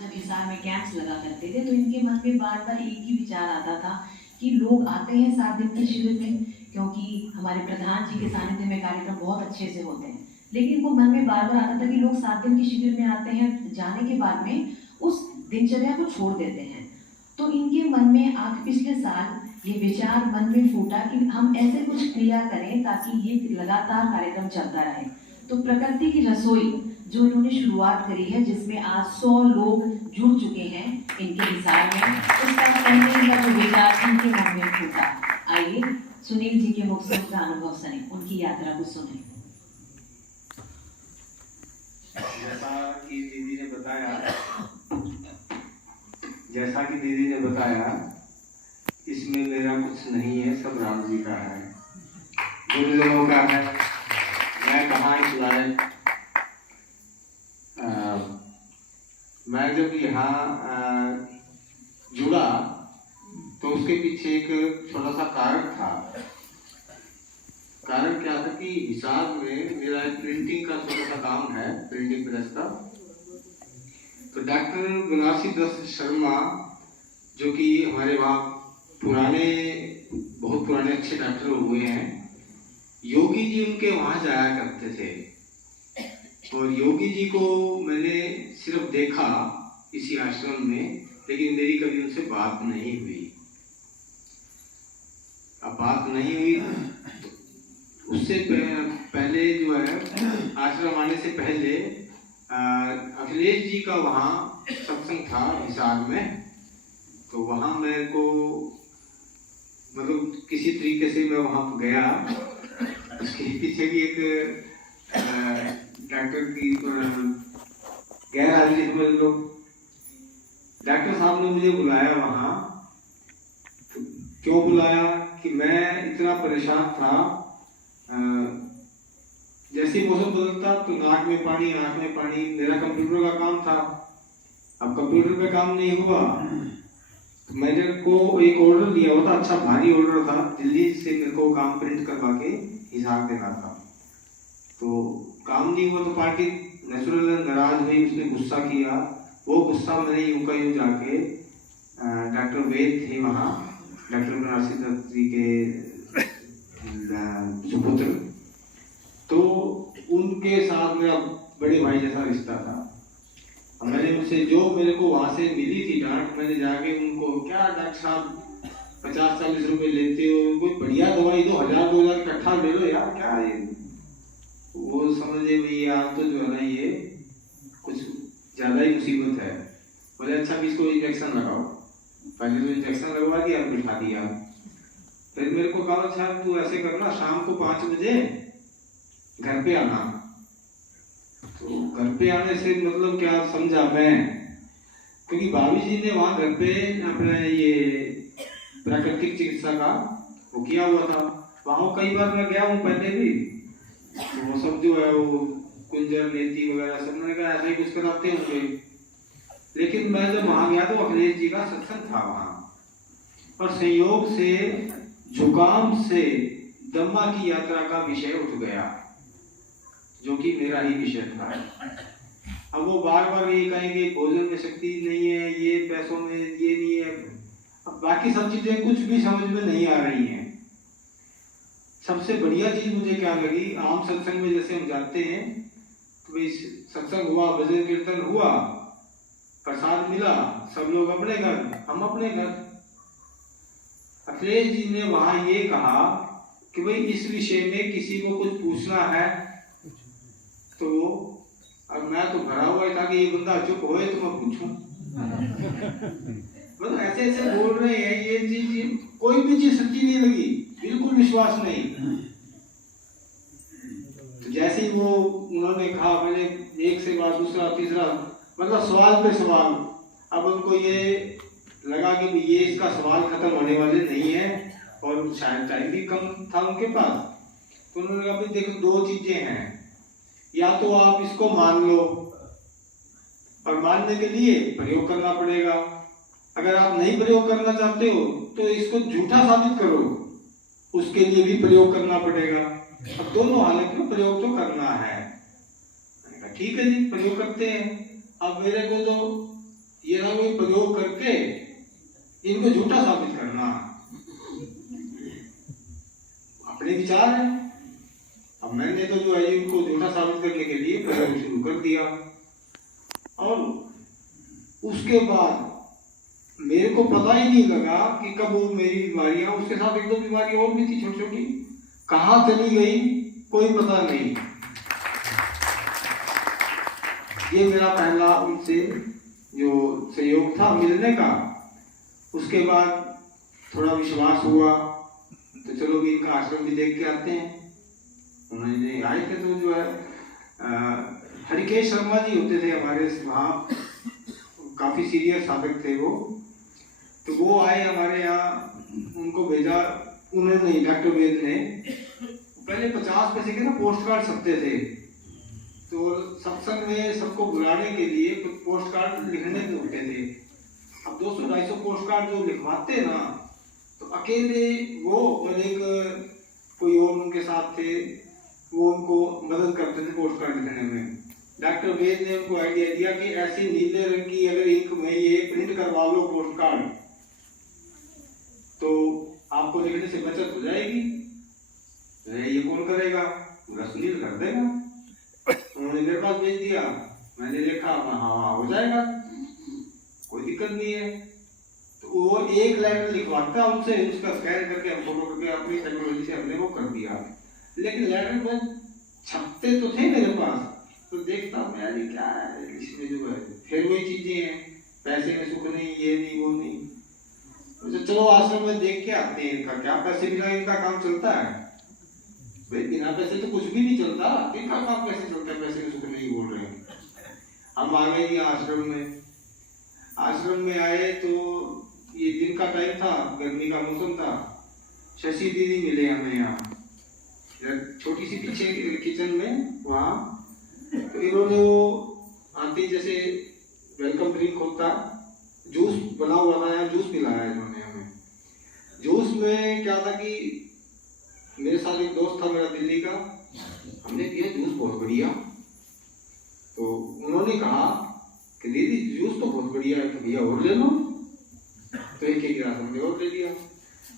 जब हिसार में कैंप्स लगा करते थे तो इनके मन में बार बार एक ही विचार आता था कि लोग आते हैं 7 दिन के शिविर में, क्योंकि हमारे प्रधान जी के सानिध्य में कार्यक्रम बहुत अच्छे से होते हैं, लेकिन इनको मन में बार बार आता था कि लोग 7 दिन के शिविर में आते हैं, जाने के बाद में उस दिनचर्या को छोड़ देते हैं। तो इनके मन में आज पिछले साल ये विचार मन में फूटा कि हम ऐसे कुछ क्रिया करें ताकि ये लगातार कार्यक्रम चलता रहे। तो प्रकृति की रसोई जो इन्होंने शुरुआत करी है, जिसमें आज 100 लोग जुड़ चुके हैं इनके हिसार में, उसका पहले इनका जो विचार इनके मन में फूटा। आइए सुनील जी के मुख से उनका अनुभव सुने, उनकी यात्रा को सुने। जैसा कि दीदी ने बताया इसमें मेरा कुछ नहीं है, सब राम जी का है, गुरु लोगों का है। मैं कहाँ इस लायक। मैं जब यहाँ जुड़ा तो उसके पीछे एक छोटा सा कारण था। कारण क्या था कि हिसार में मेरा एक प्रिंटिंग का छोटा सा काम है, प्रिंटिंग प्रेस का। तो डॉक्टर बनारसी दत्त शर्मा जो कि हमारे वहाँ बहुत पुराने अच्छे डॉक्टर हुए हैं, योगी जी उनके वहाँ जाया करते थे। और योगी जी को मैंने सिर्फ देखा इसी आश्रम में, लेकिन मेरी कभी उनसे बात नहीं हुई। अब बात नहीं हुई तो उससे पहले जो है, आश्रम आने से पहले अखिलेश जी का वहाँ सत्संग था हिसार में। तो वहाँ मेरे को मतलब किसी तरीके से मैं वहाँ गया। उसके पीछे भी एक डॉक्टर की गैर हाजिरी समझ लो। डॉक्टर साहब ने मुझे बुलाया वहाँ। तो क्यों बुलाया कि मैं इतना परेशान था, जैसे मौसम बदलता तो नाक में पानी, आंख में पानी। मेरा कंप्यूटर का काम था, अब कंप्यूटर पे काम नहीं हुआ। तो मैंने को एक ऑर्डर दिया हुआ था, अच्छा भारी ऑर्डर था, दिल्ली से मेरे को काम प्रिंट करवा के हिसाब देना था। तो काम नहीं हुआ तो पार्टी नेचुरल नाराज हुई, उसने गुस्सा किया। वो गुस्सा मैंने यूं का यूं जाके डॉक्टर वेद थे वहाँ, डॉक्टर बनारसी दत्त जी के सुपुत्र, तो उनके साथ मेरा बड़े भाई जैसा रिश्ता था। मैंने उनसे जो मेरे को वहाँ से मिली थी डांट, मैंने जाके उनको, क्या डॉक्टर साहब 50-40 रुपए लेते हो, कोई बढ़िया दवाई दो, 1000-2000 इकट्ठा ले लो यार, क्या है। वो समझे भाई आप तो जो है ना ये कुछ ज्यादा ही मुसीबत है। बोले अच्छा भी इसको इंजेक्शन लगाओ। पहले तो इंजेक्शन लगवा दिया, बिठा दिया। फिर मेरे को कहा अच्छा तू ऐसे करना, शाम को 5 बजे घर पे आना। तो घर पे आने से मतलब क्या समझा मैं, क्योंकि भाभी जी ने वहाँ घर पे अपने ये प्राकृतिक चिकित्सा का वो किया हुआ था। वहाँ कई बार मैं गया हूँ पहले भी, तो वो सब जो है वो कुंजर मेथी वगैरह सब, मैंने कहा ऐसे ही कुछ कराते होंगे। लेकिन मैं जब वहाँ गया तो अखिलेश जी का सत्संग था वहाँ, और संयोग से जुकाम से दम्मा की यात्रा का विषय उठ गया, जो कि मेरा ही विषय था। अब वो बार बार ये कहेंगे भोजन में शक्ति नहीं है, ये पैसों में ये नहीं है। अब बाकी सब चीजें कुछ भी समझ में नहीं आ रही हैं। सबसे बढ़िया चीज मुझे क्या लगी, आम सत्संग में जैसे हम जाते हैं तो भाई सत्संग हुआ, भजन कीर्तन हुआ, प्रसाद मिला, सब लोग अपने घर, हम अपने घर। अखिलेश जी ने वहां ये कहा कि भाई इस विषय में किसी को कुछ पूछना है तो, अब मैं तो भरा हुआ था कि ये बंदा चुप होए तो मैं पूछूं। मतलब ऐसे ऐसे बोल रहे हैं, ये चीज कोई भी चीज सच्ची नहीं लगी, बिल्कुल विश्वास नहीं। तो जैसे ही वो उन्होंने कहा, मैंने एक से बार दूसरा तीसरा, मतलब सवाल पे सवाल। अब उनको ये लगा कि ये इसका सवाल खत्म होने वाले नहीं है, और शायद टाइम भी कम था उनके पास। तो उन्होंने कहा देखो दो चीजें हैं, या तो आप इसको मान लो, और मानने के लिए प्रयोग करना पड़ेगा। अगर आप नहीं प्रयोग करना चाहते हो तो इसको झूठा साबित करो, उसके लिए भी प्रयोग करना पड़ेगा। अब दोनों हालत में प्रयोग तो करना है। ठीक है जी, प्रयोग करते हैं। अब मेरे को तो इनको झूठा साबित करना अपने विचार है। अब मैंने तो जो है इनको झूठा साबित करने के लिए प्रयोग शुरू कर दिया। और उसके बाद मेरे को पता ही नहीं लगा कि कब वो मेरी बीमारियां, उसके साथ एक दो बीमारी और भी थी छोटी छोटी, कहाँ चली गई कोई पता नहीं। ये मेरा पहला उनसे जो सहयोग था मिलने का। उसके बाद थोड़ा विश्वास हुआ तो चलो भी इनका आश्रम भी देख के आते हैं। उन्होंने आए थे तो जो है हरिकेश शर्मा जी होते थे हमारे वहाँ, काफी सीरियस साधक थे वो। तो वो आए हमारे यहाँ, उनको भेजा उन्होंने, डॉक्टर वेद ने। पहले 50 पैसे के ना पोस्ट कार्ड छपते थे, तो सत्संग में सबको बुलाने के लिए कुछ पोस्ट कार्ड लिखने होते थे। अब 200-250 पोस्ट कार्ड जो लिखवाते ना, तो अकेले वो और एक कोई और उनके साथ थे, वो उनको मदद करते थे पोस्ट कार्ड लिखने में। डॉक्टर वेद ने उनको आइडिया दिया कि ऐसी नीले रंग की अगर इंक में ये प्रिंट करवा लो पोस्ट कार्ड, तो आपको लिखने से बचत हो जाएगी। ये कौन करेगा? सुनील कर देगा। उन्होंने मेरे पास भेज दिया, मैंने लिखा, हाँ हो जाएगा, कोई दिक्कत नहीं है। तो वो एक लेटर लिखवाता उनसे, उसका स्कैन करके हम फोटो करके अपनी टेक्नोलॉजी से हमने वो कर दिया। लेकिन लेटर में छपते तो थे मेरे पास, तो देखता मैं यार क्या है इसमें जो है, फिर वही चीजें हैं, पैसे में सुख नहीं, ये नहीं वो नहीं। तो चलो आश्रम में देख के आते हैं इनका क्या, पैसे बिना इनका काम चलता है? भाई बिना पैसे तो कुछ भी नहीं चलता, इनका काम कैसे चलता है? पैसे में सुख नहीं बोल रहे हैं। हम आ गए यहाँ आश्रम में। आश्रम में आए तो ये दिन का टाइम था, गर्मी का मौसम था। शशि दीदी मिले हमें यहाँ छोटी सी पीछे किचन में वहाँ। तो इन्होंने वो आते जैसे वेलकम ड्रिंक होता, जूस बना हुआ था, जूस पिलाया इन्होंने हमें। जूस में क्या था कि मेरे साथ एक दोस्त था मेरा दिल्ली का, हमने किया जूस बहुत बढ़िया। तो उन्होंने कहा कि दीदी जूस तो बहुत बढ़िया है, तो भैया और ले लो। तो एक गिलास हमने और ले लिया।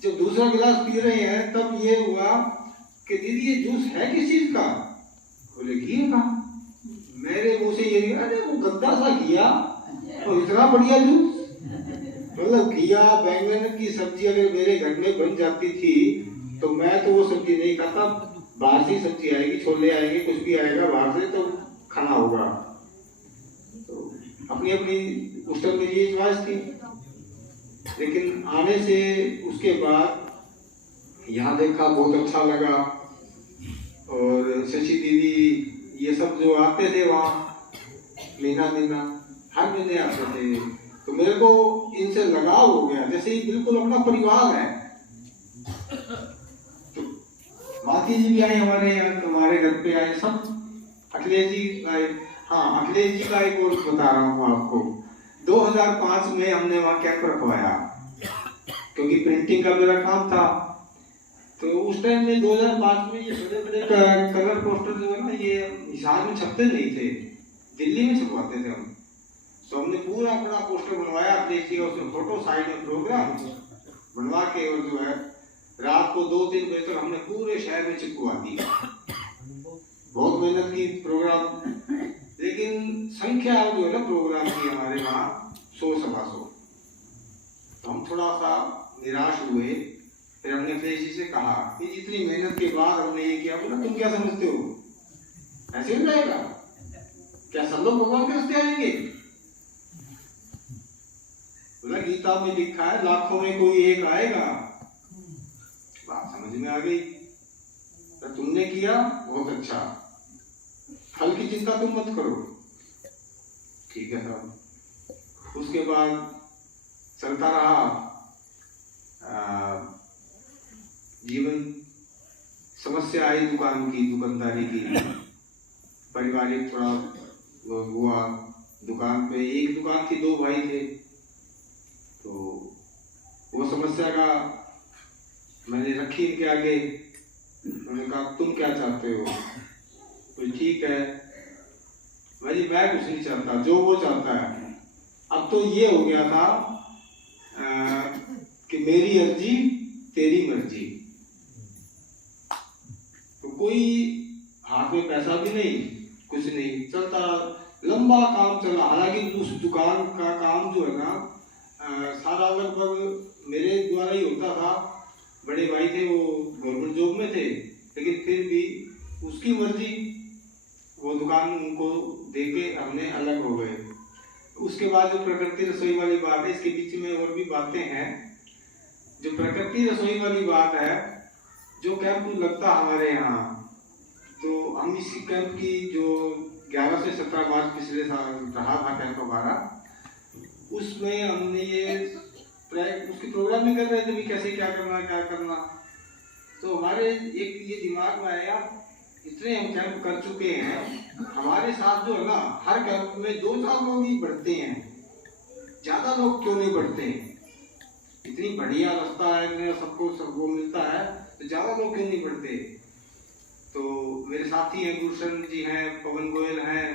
जब दूसरा गिलास पी रहे हैं तब ये हुआ कि दीदी ये जूस है किस चीज का? बोले घी का। मेरे मुंह से ये, अरे वो गंदा सा घिया और इतना बढ़िया जूस। मतलब घिया बैंगन की सब्जी अगर मेरे घर में बन जाती थी तो मैं तो वो सब्जी नहीं खाता। बाहर से सब्जी आएगी, छोले आएंगे, कुछ भी आएगा बाहर से, तो खाना होगा। तो अपनी अपनी उस टाइम मेरी ये ख्वाहिश थी। लेकिन आने से उसके बाद यहाँ देखा, बहुत अच्छा लगा। और शशि दीदी ये सब जो आते थे वहाँ महीना हर महीने आते थे, तो मेरे को इनसे लगाव हो गया, जैसे ही बिल्कुल अपना परिवार है। तो बाकी जी भी आए हमारे यहाँ, हमारे घर पे आए सब। अखिलेश जी आए। हाँ, अखिलेश जी का एक और बता रहा हूँ आपको। 2005 में हमने वहाँ कैंप रखवाया, क्योंकि प्रिंटिंग का मेरा काम था। तो उस टाइम में 2005 में ये बड़े बड़े कलर पोस्टर जो है ना, ये हिसार में छपते नहीं थे, दिल्ली में छपवाते थे हम। तो हमने पूरा बड़ा पोस्टर बनवाया, देखिए उसमें फोटो साइड में प्रोग्राम बनवा के, और जो है रात को 2-3 बजे तक हमने पूरे शहर में चिपकवा दिया। बहुत मेहनत की प्रोग्राम, लेकिन संख्या जो है ना प्रोग्राम की हमारे वहाँ 100-125। तो हम थोड़ा सा निराश हुए। फिर हमने अखिलेश जी से कहा कि इतनी मेहनत के बाद हमने ये किया। बोला तुम क्या समझते हो, ऐसे हो जाएगा क्या? सब लोग भगवान के रास्ते आएंगे? बोला गीता में लिखा है लाखों में कोई एक आएगा। बात समझ में आ गई। तो तुमने किया बहुत अच्छा, फल की चिंता तुम मत करो। ठीक है साहब। उसके बाद चलता रहा जीवन। समस्या आई दुकान की, दुकानदारी की, पारिवारिक थोड़ा हुआ। दुकान पे एक दुकान थी, 2 भाई थे। तो वो समस्या का मैंने रखी इनके आगे। उन्होंने कहा तुम क्या चाहते हो? तो ठीक है भाई, मैं कुछ नहीं चाहता, जो वो चाहता है। अब तो ये हो गया था मेरी अर्जी तेरी मर्जी। तो कोई हाथ में पैसा भी नहीं, कुछ नहीं, चलता लंबा काम चला। हालांकि उस दुकान का काम जो है ना सारा लगभग मेरे द्वारा ही होता था। बड़े भाई थे, वो गवर्नमेंट जॉब में थे, लेकिन फिर भी उसकी मर्जी, वो दुकान उनको देके हमने अलग हो गए। उसके बाद जो प्रकृति रसोई वाली बात है, इसके बीच में और भी बातें हैं। जो प्रकृति रसोई वाली बात है, जो कैंप लगता हमारे यहाँ, तो हम इसी कैंप की जो 11 से 17 मार्च पिछले साल रहा था कैंप हमारा, उसमें हमने ये उसकी प्रोग्रामिंग कर रहे थे भी कैसे क्या करना। तो हमारे एक ये दिमाग में आया, इतने हम कैंप कर चुके हैं, हमारे साथ जो है ना हर कैंप में 2-4 लोग ही बढ़ते हैं, ज्यादा लोग क्यों नहीं बढ़ते? इतनी बढ़िया रास्ता है, सबको मिलता है, तो ज्यादा लोग क्यों नहीं बढ़ते? तो मेरे साथी हैं, गुलशन जी हैं, पवन गोयल हैं,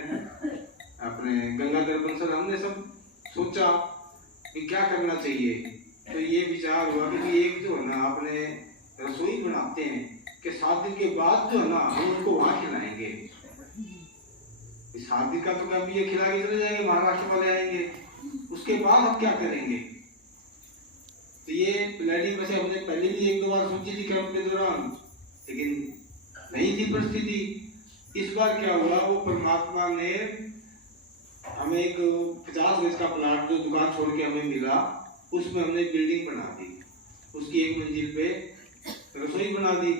अपने गंगाधर बंसल, हमने सब सोचा कि क्या करना चाहिए। तो ये विचार हुआ कि एक जो है ना अपने रसोई बनाते हैं कि 7 दिन के बाद जो है ना हम उनको वहां खिलाएंगे। 7 दिन का तो कभी ये खिला के चले जाएंगे, महाराष्ट्र वाले आएंगे, उसके बाद हम क्या करेंगे? तो ये प्लानिंग वैसे हमने पहले भी 1-2 बार सोची थी कैंप के दौरान, लेकिन नहीं थी परिस्थिति। इस बार क्या हुआ, वो परमात्मा ने हमें एक 50 गज का प्लाट जो दुकान छोड़ के हमें मिला, उसमें हमने बिल्डिंग बना दी। उसकी 1 मंजिल पे रसोई बना दी।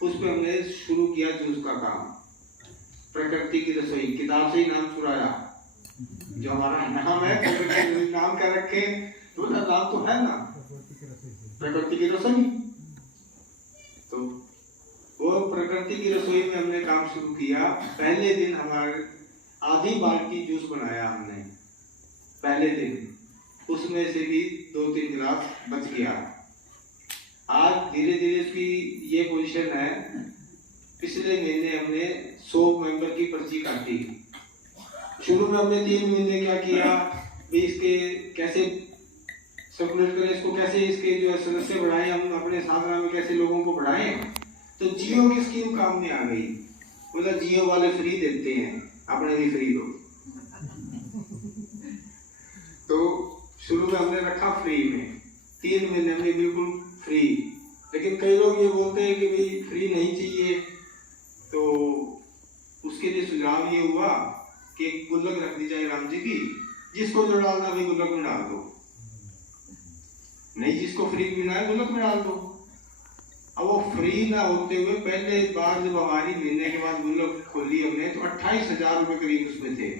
उस पे हमने शुरू किया जूस का काम, प्रकृति की रसोई, किताब से ही नाम चुराया। जो हमारा नाम है, प्रकृति नाम क्या रखे, तो नाम तो है ना, प्रकृति की रसोई। तो वो प्रकृति की रसोई में हमने काम शुरू किया। पहले दिन हमारे आधी बाल्टी जूस बनाया हमने पहले दिन, उसमें से भी 2-3 गिलास बच गया। आज धीरे धीरे उसकी ये पोजीशन है। पिछले महीने हमने 100 मेंबर की पर्ची काटी। शुरू में हमने 3 महीने क्या किया, इसके कैसे सर्कुलेट करें, इसको कैसे इसके जो सदस्य बढ़ाएं, हम अपने साधना में कैसे लोगों को बढ़ाएं। तो जियो की स्कीम काम में आ गई, मतलब जियो वाले फ्री देते हैं, अपने भी फ्री दो। तो शुरू में हमने रखा फ्री में, 3 महीने में बिल्कुल फ्री। लेकिन कई लोग ये बोलते हैं कि भाई फ्री नहीं चाहिए, तो उसके लिए सुझाव ये हुआ कि एक गुल्लक रख दी जाए राम जी की, जिसको जो डालना भाई गुल्लक में डाल दो, नहीं जिसको फ्री मिलना है गुल्लक में डाल दो। अब वो फ्री ना होते हुए पहले बार जब हमारी महीने के बाद गुल्लक खोली हमने, तो 28,000 रुपए करीब उसमें थे।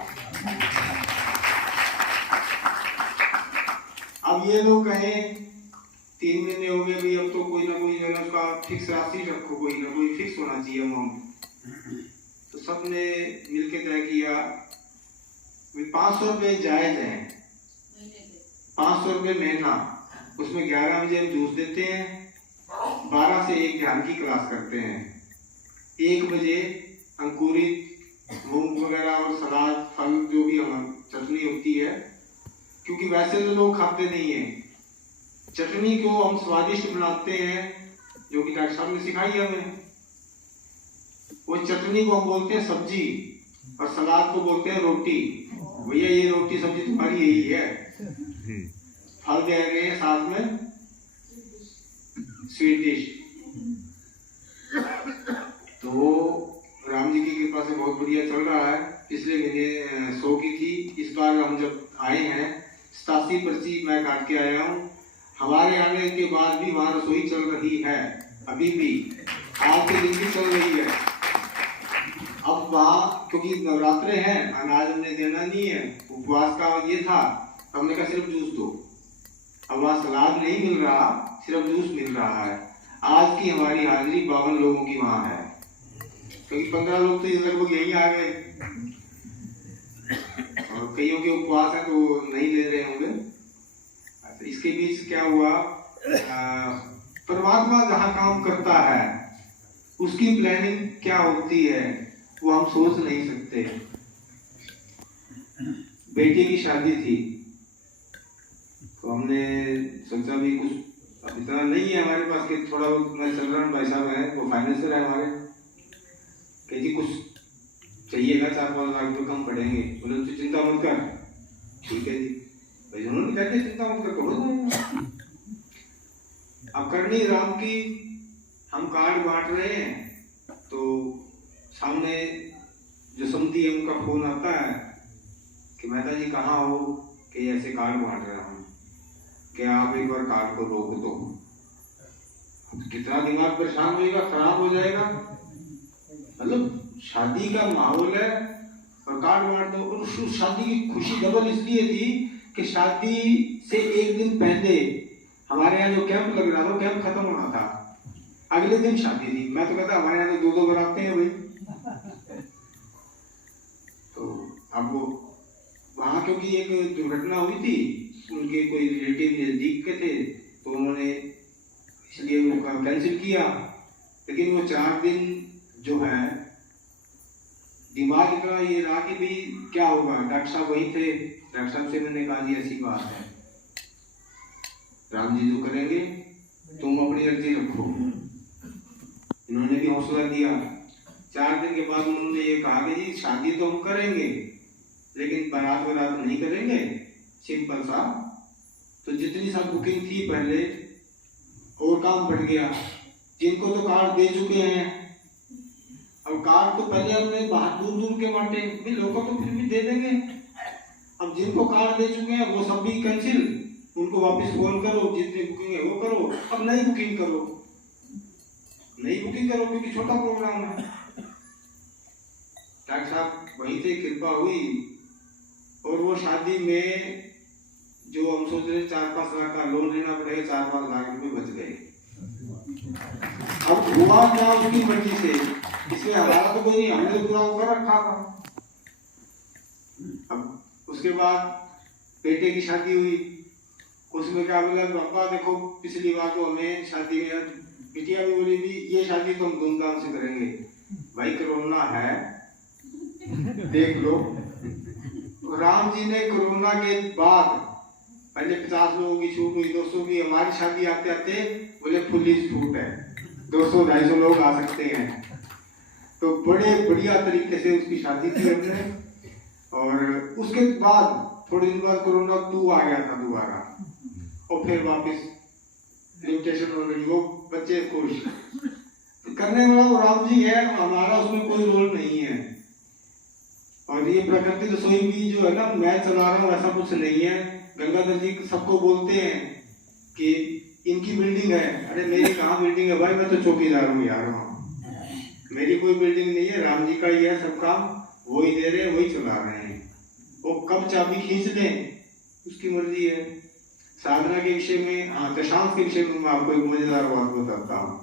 अब ये लोग कहें 3 महीने हो गए भी, अब तो कोई ना कोई जो है उसका फिक्स राशि रखो, कोई ना कोई फिक्स होना चाहिए अमाउंट। तो सबने मिलके तय किया 500 रुपए जायज है, 500 रुपए महीना। उसमें 11 बजे हम जूस देते हैं, 12 से 1 ध्यान की क्लास करते हैं, 1 बजे अंकुरित मूंग वगैरह और सलाद, फल जो भी हमारी चटनी होती है, क्योंकि वैसे तो लोग खाते नहीं है। चटनी को हम स्वादिष्ट बनाते हैं, जो कि डॉक्टर साहब ने सिखाई हमें। वो चटनी को हम बोलते हैं सब्जी, और सलाद को बोलते हैं रोटी। भैया ये रोटी सब्जी तुम्हारी यही है। फल दे रहे हैं साथ में, स्वीट डिश। तो राम जी की कृपा से बहुत बढ़िया चल रहा है। पिछले महीने 100 की थी, इस बार हम जब आए हैं 87 पर्ची मैं काट के आया हूँ। हमारे आने के बाद भी वहाँ रसोई चल रही है, अभी भी आज के दिन भी चल रही है। अब वहाँ क्योंकि नवरात्रे हैं, अनाज हमने देना नहीं है, उपवास का ये था, हमने कहा सिर्फ जूस दो। अब वहाँ सलाद नहीं मिल रहा, सिर्फ जूस मिल रहा है। आज की हमारी हाजिरी 52 लोगों की वहाँ है, क्योंकि 15 लोग तो लगभग यहीं आ गए, और कईयों के उपवास है तो नहीं ले रहे होंगे। इसके बीच क्या हुआ, परमात्मा जहाँ काम करता है उसकी प्लानिंग क्या होती है वो हम सोच नहीं सकते। बेटी की शादी थी, तो हमने सोचा भी कुछ अब इतना नहीं है हमारे पास कि थोड़ा बहुत मैं चल रहा हूँ, भाई साहब है वो फाइनेंसर है हमारे, कि जी कुछ चाहिएगा 4-5 लाख रुपये कम पड़ेंगे। बोले तो चिंता मत कर, ठीक है जी भाई, उन्होंने कहते चिंता मत कर, करो। अब करनी राम की, हम कार्ड बांट रहे हैं तो सामने जो समझी है उनका फोन आता है कि मेहता जी कहाँ हो, कि ऐसे कार्ड बांट रहा हूँ, कि आप एक बार कार्ड को रोक दो। कितना दिमाग परेशान होएगा, खराब हो जाएगा। मतलब शादी का माहौल है और कार्ड बांट दो। और उस शादी की खुशी डबल इसलिए थी कि शादी से एक दिन पहले हमारे यहाँ जो कैंप लग रहा था, कैंप खत्म होना था, अगले दिन शादी थी। मैं तो कहता हमारे यहाँ तो 2-2 बराते हैं भाई। तो अब वो वहाँ क्योंकि एक दुर्घटना हुई थी, उनके कोई रिलेटिव नजदीक के थे, तो उन्होंने इसलिए वो कैंसिल किया। लेकिन वो 4 दिन जो है दिमाग इतना ये रहा कि भाई क्या होगा। डॉक्टर साहब वही थे, डॉक्टर साहब से मैंने कहा जी ऐसी बात है, राम जी जो करेंगे तुम अपनी अर्जी रखो। इन्होंने भी हौसला दिया। 4 दिन के बाद उन्होंने ये कहा कि जी शादी तो हम करेंगे लेकिन बारात नहीं करेंगे, सिंपल सा। तो जितनी सब बुकिंग थी पहले और काम बढ़ गया। जिनको तो कार्ड दे चुके हैं, अब कार्ड तो पहले हमने बाहर दूर के बांटे, भी लोगों तो फिर भी दे देंगे। अब जिनको कार्ड दे चुके हैं वो सब भी कैंसिल, उनको वापस फोन करो, जितनी बुकिंग है वो करो, अब नई बुकिंग करो, नई बुकिंग करो क्योंकि छोटा प्रोग्राम है। डॉक्टर साहब वहीं से कृपा हुई और वो शादी में जो हम सोच रहे 4-5 लाख का लोन लेना पड़ेगा, 4-5 लाख रुपए बच गए। अब हुआ क्या उसकी मर्जी से, इसमें हमारा तो कोई नहीं, हमने तो पूरा कर रखा था। अब उसके बाद बेटे की शादी हुई, उसमें क्या बोला पापा देखो पिछली बार तो हमें शादी में बिटिया भी बोली थी ये शादी तो हम धूमधाम से करेंगे, भाई कोरोना है देख लो। राम जी ने कोरोना के बाद पहले 50 लोगों की छूट हुई, 200 की। हमारी शादी आते आते बोले फुल्ली छूट है, 200-250 लोग आ सकते हैं। तो बड़े बढ़िया तरीके से उसकी शादी की हमने। और उसके बाद थोड़े दिन बाद कोरोना 2 आ गया था दोबारा, और फिर वापस लिमिटेशन हो गई। वो बच्चे खुश, करने वाला वो राम जी है, हमारा उसमें कोई रोल नहीं है। और ये प्रकृति रसोई भी जो है ना, मैं चला रहा हूँ ऐसा कुछ नहीं है। गंगाधर जी सबको बोलते हैं कि इनकी बिल्डिंग है, अरे मेरी कहाँ बिल्डिंग है भाई, मैं तो चौकीदार हूँ यार, मेरी कोई बिल्डिंग नहीं है, राम जी का ही है सब काम, वही दे रहे हैं वही चला रहे हैं। वो कब चाबी खींच दें उसकी मर्जी है। साधना के विषय में, हाँ, दशांश के विषय में मैं आपको एक मजेदार बात बताता हूँ।